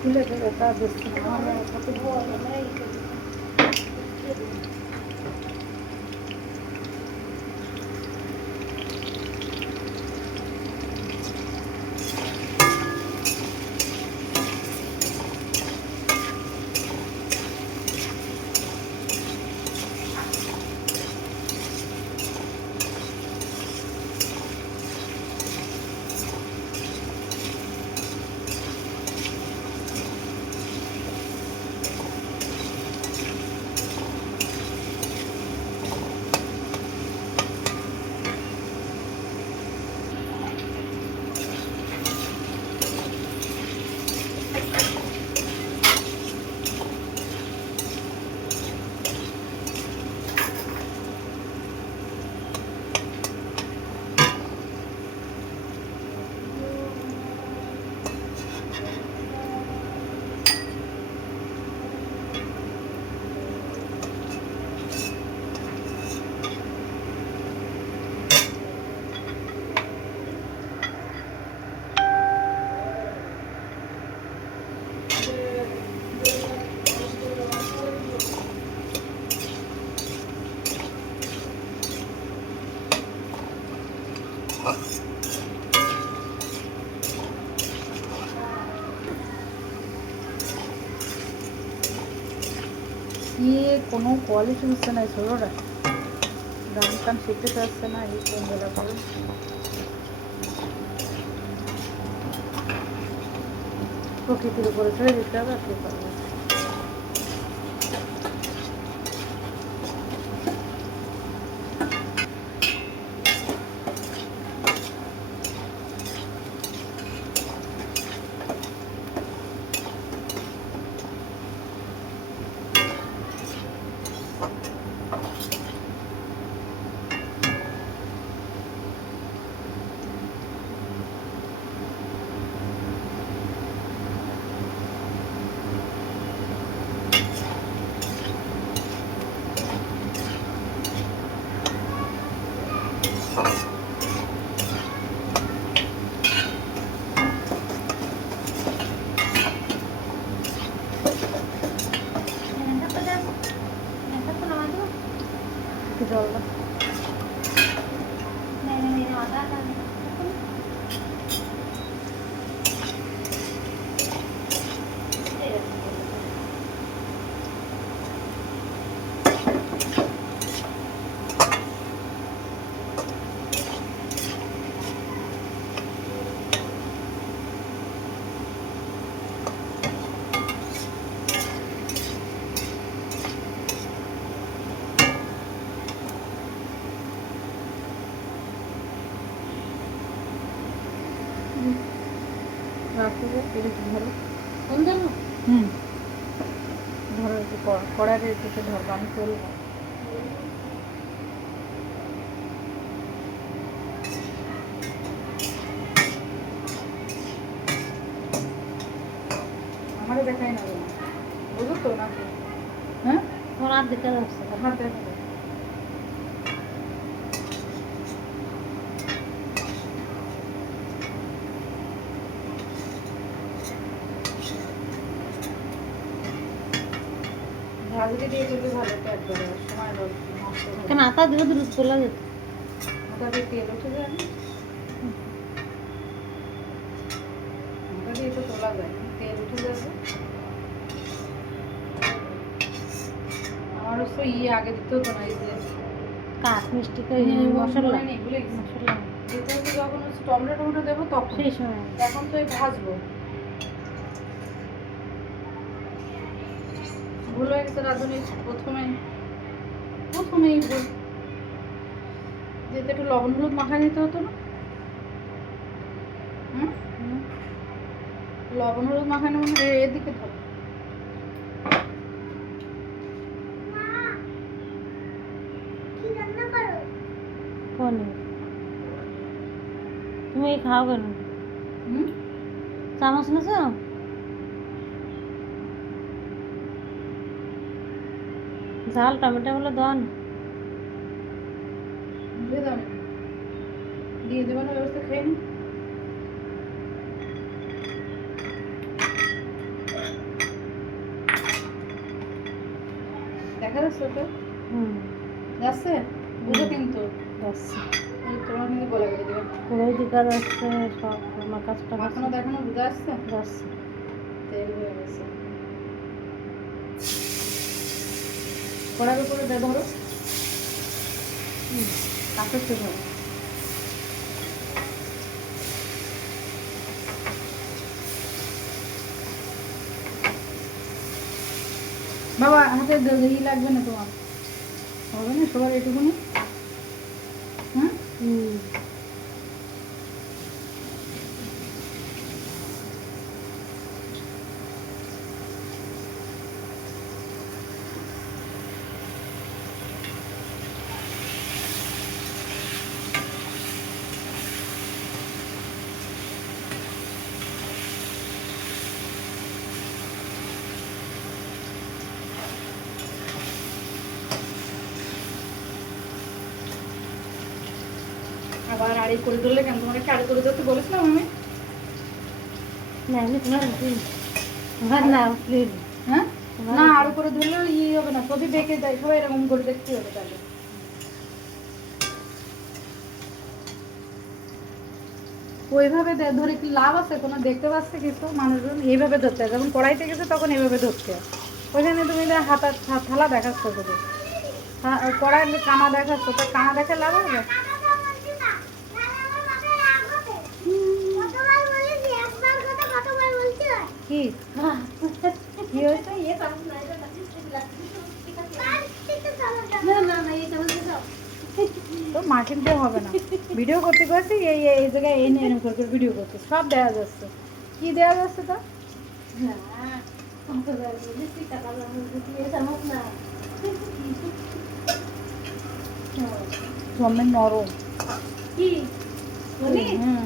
খুলে দেবে তা দেখছি কোনো কোয়ালিটি হচ্ছে না ছোটোরা গান টান শিখতে পারছে না এই কোন বেলা করে প্রকৃতির উপরে ছেড়ে দিতে হবে আর কি করবে। রাখো যে এটা একটু ধরো। কোন জানো? হুম, ধরো একটু কড়াইতে একটু ধরবো, আমি তুলবো। আমারে দেখাই না বুঝো তো নাকি? হ্যাঁ, তোমার হাত দেখা যাচ্ছে। হাত দেখা। ভাজলে দিয়ে করলে ভালো, তো একবারে সময় নষ্ট হবে কেন না। আতা দিলে তো তোলা যেত। ওটা দিয়ে তেল উঠে যায় না, ওটা দিয়ে তো তোলা যায় না, তেল উঠে যাবে। আমার অবশ্য আগে দিতে হতো না, এই যে কাঠ মিষ্টি করে মশলা মনে নেই, ভুলে গেছি। মশলা দিতে হতো যখন হচ্ছে টমেটো টমেটো দেবো তখন। সেই সময় এখন তো এই ভাজবো, ভুল হয়ে গেছে রাঁধুনি। প্রথমেই ভুল, যেতে একটু লবণ হলুদ মাখায় নিতে হতো না। হুম, লবণ হলুদ মাখানো মানে এদিকে ধরো। পনির তুমি এই খাও কেন? হুম, চামচ নেছো? ঝাল টমেটো গুলো দাও না। দিয়ে দাও না, দিয়ে দেবো না, ব্যবস্থা খেয়ে নি। দেখা যাচ্ছে তো, হুম যাচ্ছে, বুঝো কিন্তু যাচ্ছে। তোমার কিন্তু বলে বেড়ে দেবে। পুরোই দিকা যাচ্ছে, সব আমার কাজটা মাখানো দেখানো বুঝে আসছে, যাচ্ছে। তেল হয়ে গেছে। কড়ার উপরে ধরো, কাঁচা তো ধরো। বাবা হাতে লাগবে না তোমার, হবে না সবার এটুকুনি। হ্যাঁ, হুম আবার আড়ি করে ধরলে কেন? তোমাকে আড়ি করে ধরতে বলেছিলাম আমি। না এমনি তোমার তোমার না প্লিজ। হ্যাঁ, না আড়ি করে ধরলেও হবে না, যদি বেঁকে যায় সবাই এরকম করে দেখতে হবে। তাহলে ওইভাবে ধরে কি লাভ আছে কোনো? দেখতে পাচ্ছে কিছু মানুষজন এইভাবে ধরতে হয়, যখন কড়াইতে গেছে তখন এইভাবে ধরতে হয়। ওইখানে তুমি হাতার থালা দেখাচ্ছ শুধু, কড়াইয়ের কানা দেখাচ্ছ, তো কানা দেখে লাভ হবে? কি কি হয়েছে? তো মা কিনতে হবে না, ভিডিও করতে করতে এই জায়গায় এনে এনে করে ভিডিও করতে সব দেওয়া যাচ্ছে। কি দেওয়া যাচ্ছে তো? জমে নরম। হুম,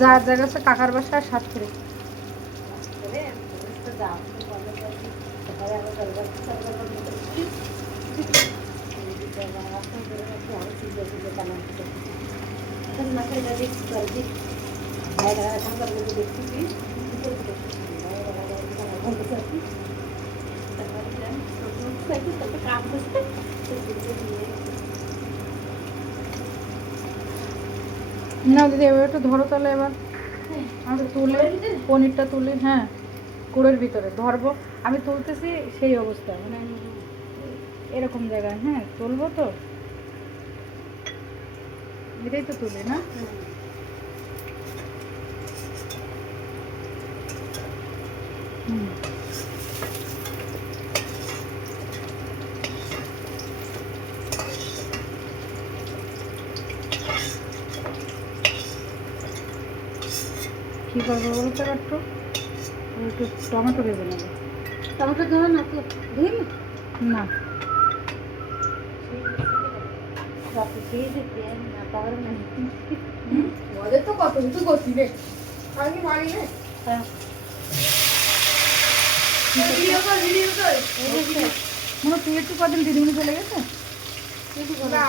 যার জায়গা আছে কাকার বাসায় সাত করে। না দিদি এবার একটু ধরো তাহলে, এবার আমি তুলে পনিরটা তুলি। হ্যাঁ, কুড়ের ভিতরে ধরবো, আমি তুলতেছি সেই অবস্থা, মানে এরকম জায়গায়। হ্যাঁ তুলবো তো, এটাই তো তুলে না? হুম। কী করবো বলো তো একটু? একটু টমেটো ভেজে নেবো। টমেটো দেবো না তো ধুই না, সেই দিতে না তাহলে না ওদের তো কত কিছু করছি রে আমি মারি রে হ্যাঁ ভিডিও কর মনে তুই একটু কদিন দিদিমণি চলে গেছে? না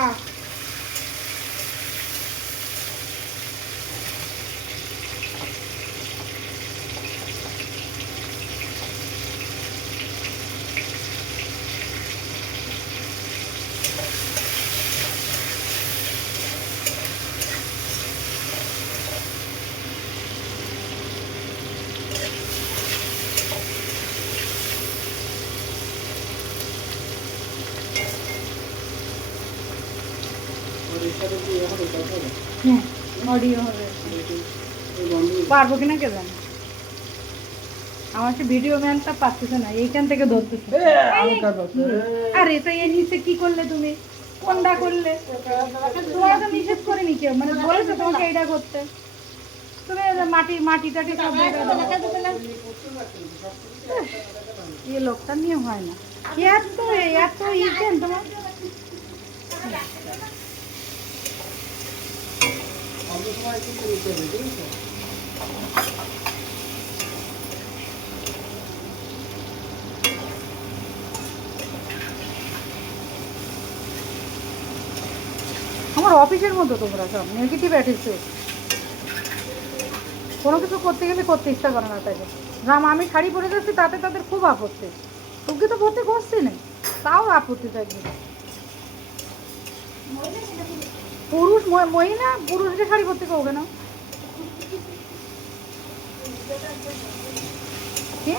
হ্যাঁ, অডিও হবে। পারবো কিনা কে জানে। আমার কি ভিডিও ম্যানটা পাচ্ছিস না, এইখান থেকে ধরতেছে। আরে তো এ নিচে কি করলে তুমি? কোনটা করলে? তোমার তো নিষেধ করেনি কেউ, মানে বলেছে তোমাকে এইটা করতে। তুমি এই যে মাটি টাটি সব দিয়ে দাও। এই লোকটা নিয়ে হয় না। এত কেন তোমার? আমার অফিসের মতো তোমরা সব নেগেটিভ অ্যাটিটিউড। কোনো কিছু করতে গেলে করতে ইচ্ছা করে না তাকে। রাম আমি শাড়ি পরে যাচ্ছি তাতে তাদের খুব আপত্তি। তোকে তো পরতে করছি না, তাও আপত্তি থাকবে। পুরুষ মহিলা পুরুষকে শাড়ি পরতে করবে না কি?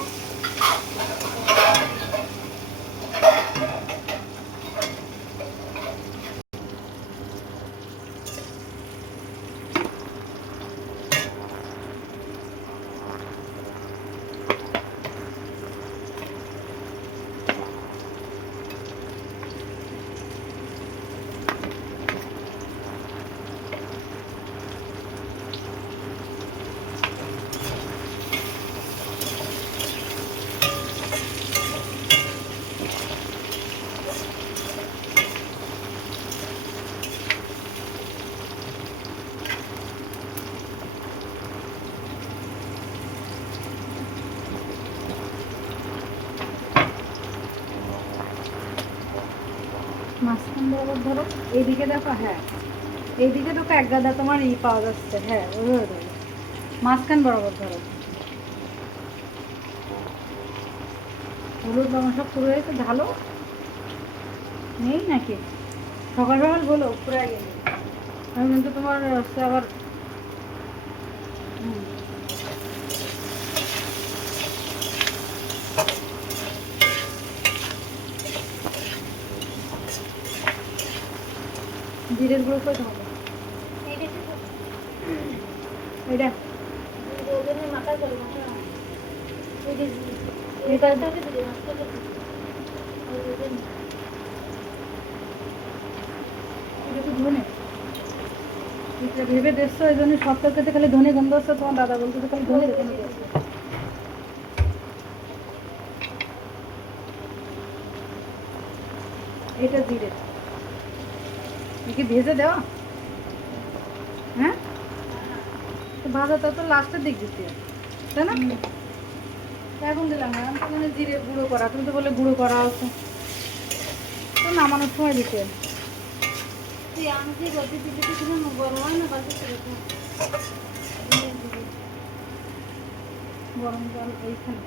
মাঝখান বরাবর ধরো, এইদিকে দেখো। হ্যাঁ, এইদিকে দেখো এক গাদা তোমার পাওয়া যাচ্ছে। হ্যাঁ, ওইভাবে ধরো। মাঝখান বরাবর ধরো। হলুদ লবণ সব শুরু হয়েছে, ঢালো। নেই নাকি? সকাল সকাল বলো পুরো গেলে আমি কিন্তু তোমার হচ্ছে আবার জিরের গুঁড়ো করে তোমাকে এটা মাথা করে এটা এটা তো ধনে। এটা ভেবে দেখছো এই জন্য সব তরকারিতে খালি ধনে গন্ধ হচ্ছে। তোমার দাদা বলতে তো খালি ধনে গন্ধ হচ্ছে। এটা জিরে কি ভেজে দেওয়া? হ্যাঁ, তো ভাজাটা তো লাস্টের দিক দিতে, তাই না? এখন দিলাম না, আমি তো মানে জিরে গুঁড়ো করা। তুমি তো বলে গুঁড়ো করা আছে, তো নামানোর সময় দিতে। আমি যে গতি দিতে কিছু গরম হয় না বাসে গরম জল এইখানে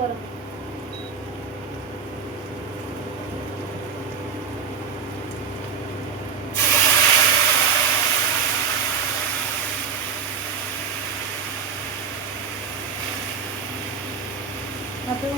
গরম তাতে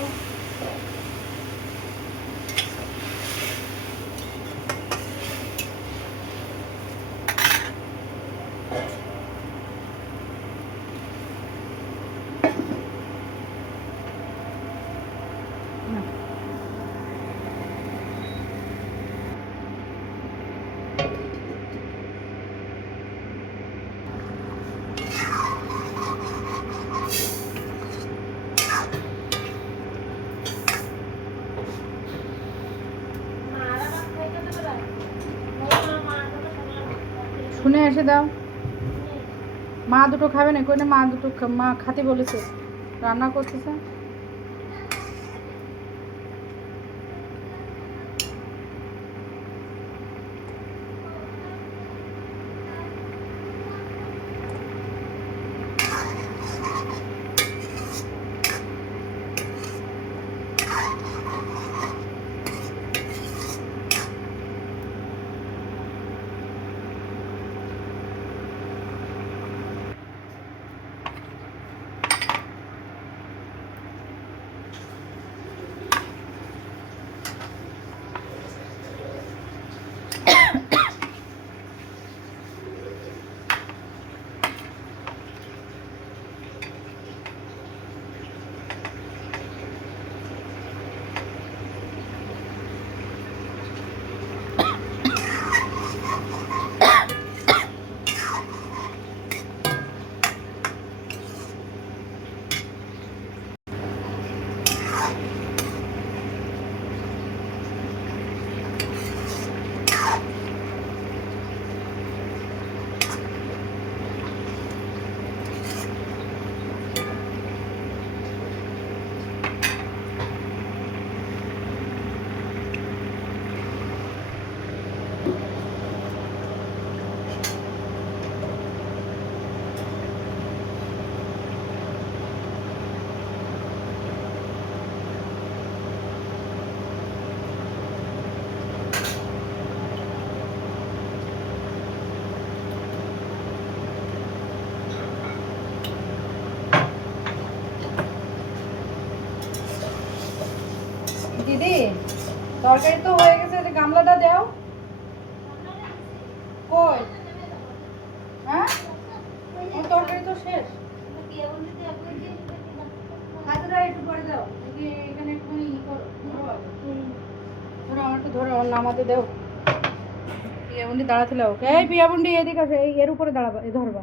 শুনে এসে দাও। মা দুটো খাবে না, কই না মা দুটো মা খাতে বলেছে, রান্না করতেছে। দিদি তরকারি তো হয়ে গেছে, যে গামলাটা দাও। কই? হ্যাঁ, ওর তরকারি তো শেষ। হাতে দাও, একটু পরে দাও। এখানে একটুখানি ধরো, আমার একটু ধরো, আমার নামাতে দাও। পিয়াবন্ডি দাঁড়াতে লাও। এই পিয়াবন্ডি এদিকে আসো, এর উপরে দাঁড়াবা, এ ধরবা।